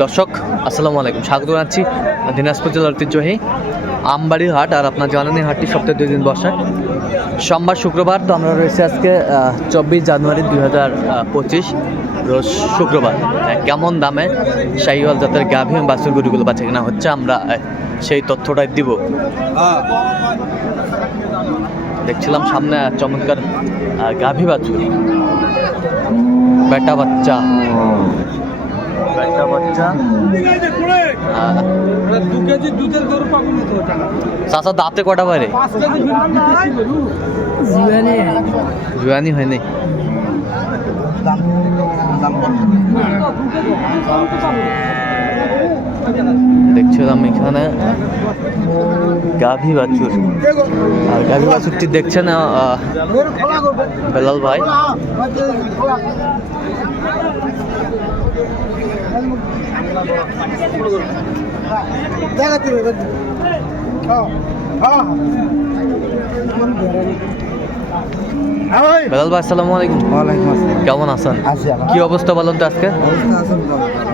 দর্শক আসসালামু আলাইকুম। স্বাগত জানাচ্ছি দিনাজপুর জেলার ঐতিহ্যবাহী আমবাড়ির হাট আর আপনার জানেন এই হাটটি সপ্তাহে দুই দিন বসে। সোমবার শুক্রবার তো আমরা রয়েছে আজকে চব্বিশ জানুয়ারি দুই হাজার পঁচিশ রোজ শুক্রবার। আহ, কেমন দামে শাহিওয়াল জাতের গাভী বাছুর গরুগুলো বাচ্চা কেনা হচ্ছে আমরা সেই তথ্যটাই দিব। দেখছিলাম সামনে চমৎকার গাভী বাছুর। বেটা বাচ্চা। বেটা বাচ্চা। দু কেজি দুধের গরু পাবো তো চাচা দাঁতে কটা বাইরে ভিন্ন দেশি গরু হয়নি। দেখছিলাম এখানে? গাভী বাছুর। আর গাভী বাছুরটি দেখছেন বেলাল ভাই? বেলাল ভাই আসসালামু আলাইকুম। কেমন আছেন? কি অবস্থা বলুন তো আজকে?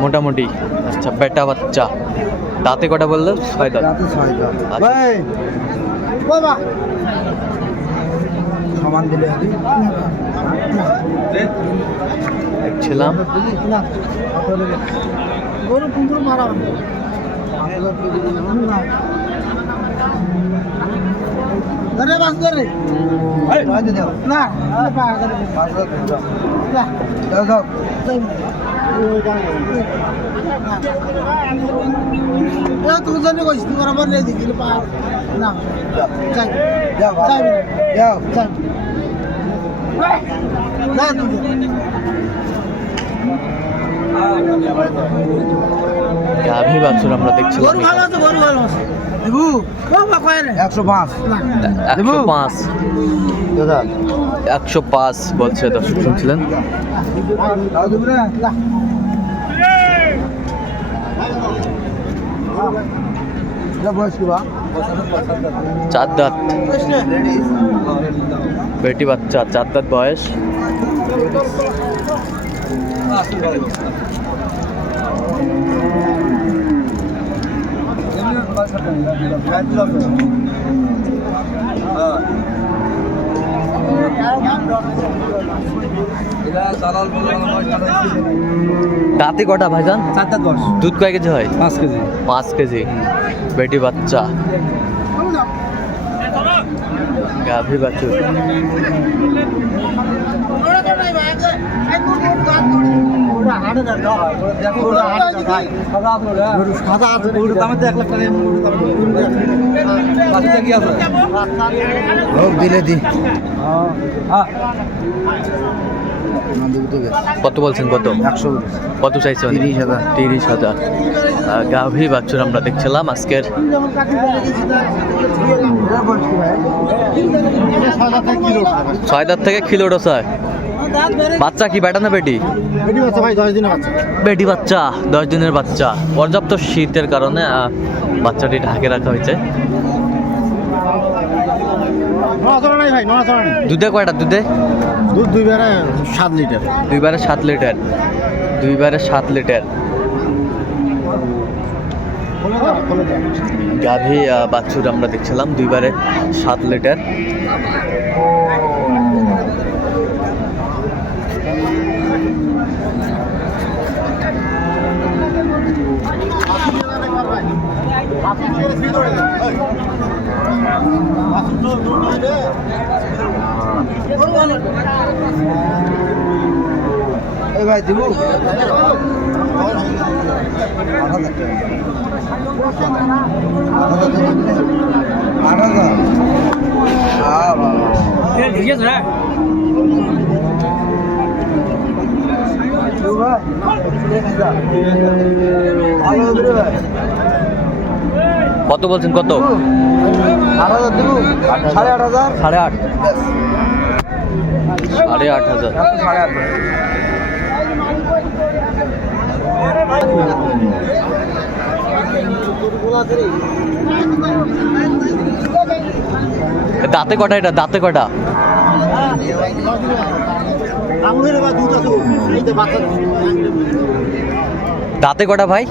মোটামুটি। আচ্ছা বেটা বাচ্চা। দাঁতে কটা বলল ছয় দাঁত। আচ্ছা। সমান দিলে দেখছিলাম গরু কুকুর মারা ধরে বাস ধরে। না দাও দাও তুমি জানি কইছি তোমার আমার নেই দেখি না। যাই। যাও যাও। যাও না তুমি গাভী বাছুর আমরা দেখছিলাম গরু ভালো আছে গরু ভালো আছে। দেবু বাবা কয় রে? 105 একশো পাঁচ। একশো পাঁচ বলছে দর্শক শুনছিলেন? চার দাঁত। বেটি বাচ্চা চার দাঁত বয়স। দাঁতে কটা ভাইজান? দুধ কয় কেজি হয়? পাঁচ কেজি। পাঁচ কেজি। বেটি বাচ্চা। গাভী বাছুর দিলে দি। কত বলছেন কত? একশো। কত চাইছেন? তিরিশ হাজার। তিরিশ হাজার। গাভী বাছুর আমরা দেখছিলাম আজকের ছয় দাঁত থেকে কিলোটা ছয় বাচ্চা কি বেটা না বেটি? ভাই দশ দিনে বেটি বাচ্চা দশ দিনের বাচ্চা। পর্যাপ্ত শীতের কারণে বাচ্চাটি ঢাকে রাখা হয়েছে। দুধে কয়টা? দুধে? দুধ দুই বেড়ে সাত লিটার। দুইবারে সাত লিটার। দুইবারে সাত লিটার। গাভী বাছুর আমরা দেখছিলাম দুইবারে সাত লিটার। ভাই দিব। হাজার ঠিক কত বলছেন কত? হাজার সাড়ে আট। হাজার সাড়ে আট সাড়ে আট হাজার। সাড়ে আট দাঁতে কটা এটা? দাঁতে কটা? দাঁতে কটা ভাই?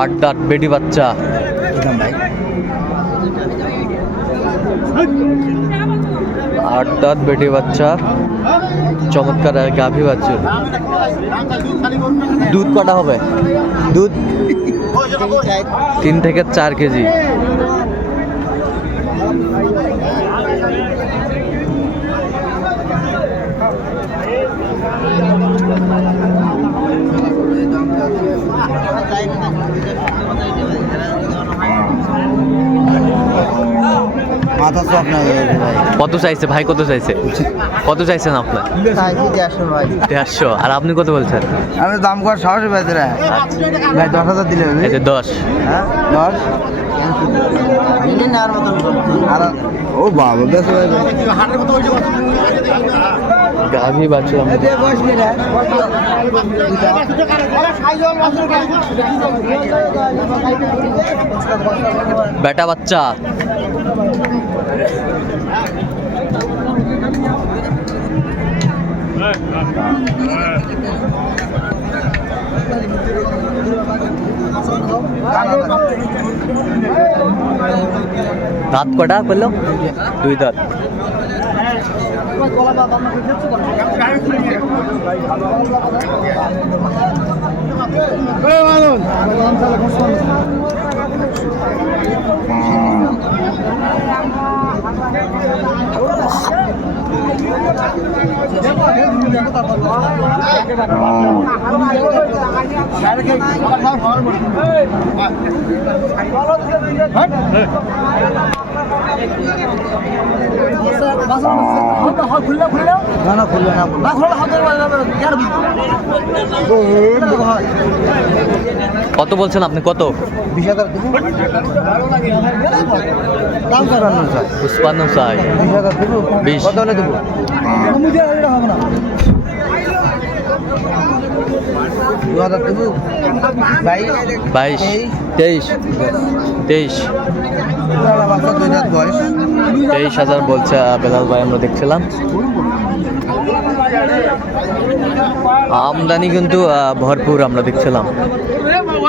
আট দাঁত বেটি বাচ্চা। আট দাঁত বেটি বাচ্চা, চমৎকার গাভী বাচ্চা। দুধ কটা হবে? দুধ? তিন থেকে চার কেজি। কত চাইছে? ভাই কত চাইছে? কত চাইছেন আপনার? দেড়শো ভাই। দেড়শো। আর আপনি কত বলছেন? আমি দাম কর সাহসে পেয়েছি রে। ভাই দশ হাজার দিলে হবে। এই যে দশ। হ্যাঁ দশ। আর ও বাবা বেশ গাভী বাচ্চা। বেটা বাচ্চা। দাঁত কটা বলল? দুই দাঁত না না খুলবে না কত বলছেন আপনি? কত? বিশ হাজার দাম করানো স্যার পুষ্পান্ন চাই। বিশ। বাইশ। তেইশ। তেইশ। তেইশ হাজার বলছে বেলাল ভাই, আমরা দেখছিলাম। আমদানি কিন্তু ভরপুর আমরা দেখছিলাম।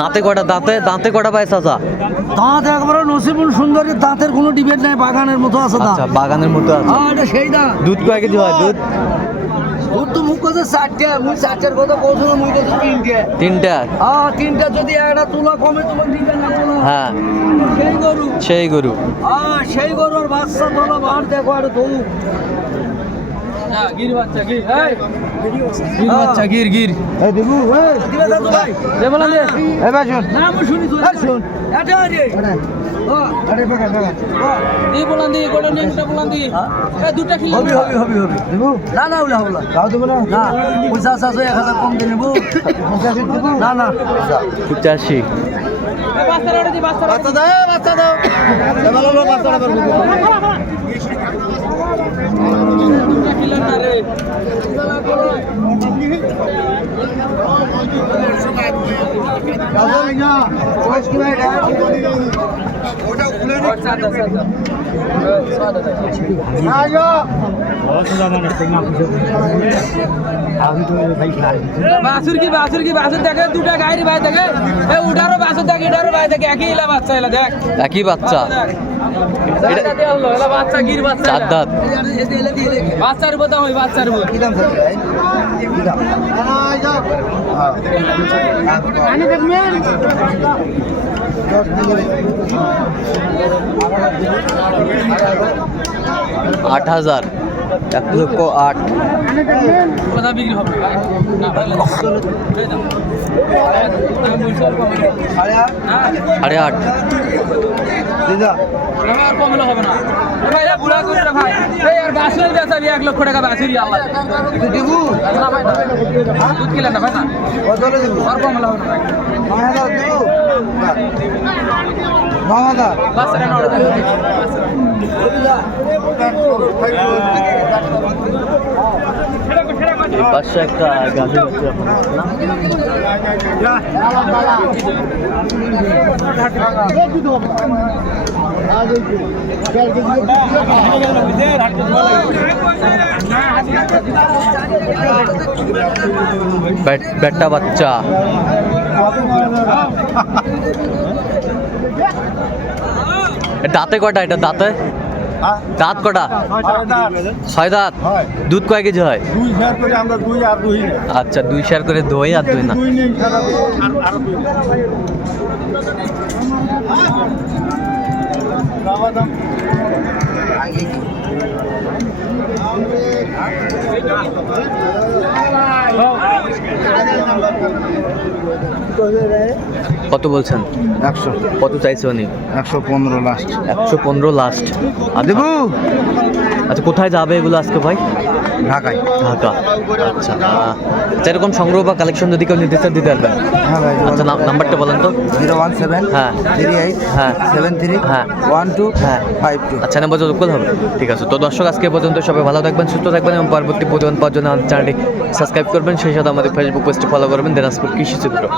দাঁতে কটা দাঁতে দাঁতে কটা পায় চাচা? দাঁত একবারে নসিবুল সুন্দরী দাঁতের কোনো ডিবেট নাই বাগানের মতো আছে দাঁত। আচ্ছা বাগানের মতো আছে। হ্যাঁ এটা সেই দাঁত। দুধ কয় কেজি হয়? দুধ? তো মুখ চারটে মুই চারটের কথা মুই কাছে তিনটে। তিনটা? হ্যাঁ তিনটা যদি একটা তুলা কমে তোমার দিবে না হ্যাঁ। সেই গরু। সেই গরু। হ্যাঁ সেই গরুর বাচ্চা তোলা বার দেখো আর তো না না আমি শুনি তো শুন। এটা রে আরে। আরে বেকা বেকা দি বলান দি গোটা নে গোটা বলান দি। এই দুটা খিলা হবি হবি হবি হবি। দেবু? না না উলা উলা। তাও দেবো না না পঞ্চাশ আছে এক হাজার কম দিয়ে নেব। না না পঁচাশি। বাচ্চা রড়ে দি বাচ্চা বাচ্চা দাও। বাচ্চা দাও বাসুর কি বাসুর কি বাসুর দেখে দুটা গাড়ি ভাই দেখে। উঠারও বাসুর দেখে এটারও ভাই দেখে একই বাচ্চা এলা দেখ। একই বাচ্চা। চার। দাঁত বাচ্চার বোধ হয় বাচ্চার বোধ কি দাম থাকবে ভাই? কি দাম আট হাজার এক লক্ষ আট হলে- সাড়ে আট। দিদা হবে না। ভাই এরা বুড়া করে রে ভাই। এই আর বাসুরি বেচাবি এক লক্ষ টাকা বাসুরি আল্লাহ। দেবু? না ভাই না। দুধ কিলেন না ভাই না? কত হলে আর কম হলো না ভাই। নয় হাজার দেবু? নয় হাজার বাস রে নড়ে এই পাশে একটা গাভী হচ্ছে আপনার ব্যাটটা বাচ্চা। দাঁতে কটা এটা দাঁতে? দাঁত কটা ছয় দাঁত। দুধ কয় কেজি হয়? আচ্ছা দুই শেয়ার করে দই আর দুই না দুই নেই সারা আর আর দুই বাবা দাম কত বলছেন? একশো। কত চাইছে উনি? একশো পনেরো লাস্ট একশো পনেরো লাস্ট দেবু! আচ্ছা কোথায় যাবে এগুলো আজকে ভাই? ঢাকায়। ঢাকা। আচ্ছা। আচ্ছা, এরকম সংগ্রহ বা কালেকশন যদি কেউ নির্দেশ দিতে পারবেন। হ্যাঁ ভাই আচ্ছা নাম- নাম্বারটা বলেন তো। জিরো ওয়ান সেভেন হ্যাঁ। থ্রি এইট হ্যাঁ। সেভেন থ্রি হ্যাঁ। ওয়ান টু হ্যাঁ। Five two. আচ্ছা নাম্বার যোগাযোগ হবে। ঠিক আছে। তো দর্শক আজকে পর্যন্ত সবাই ভালো থাকবেন সুস্থ থাকবেন এবং পরবর্তী প্রতিবেদন পাওয়ার জন্য আমাদের চ্যানেলটি সাবস্ক্রাইব করবেন। সেই সাথে আমাদের ফেসবুক পেজটি ফলো করবেন দিনাজপুর কৃষি চিত্র।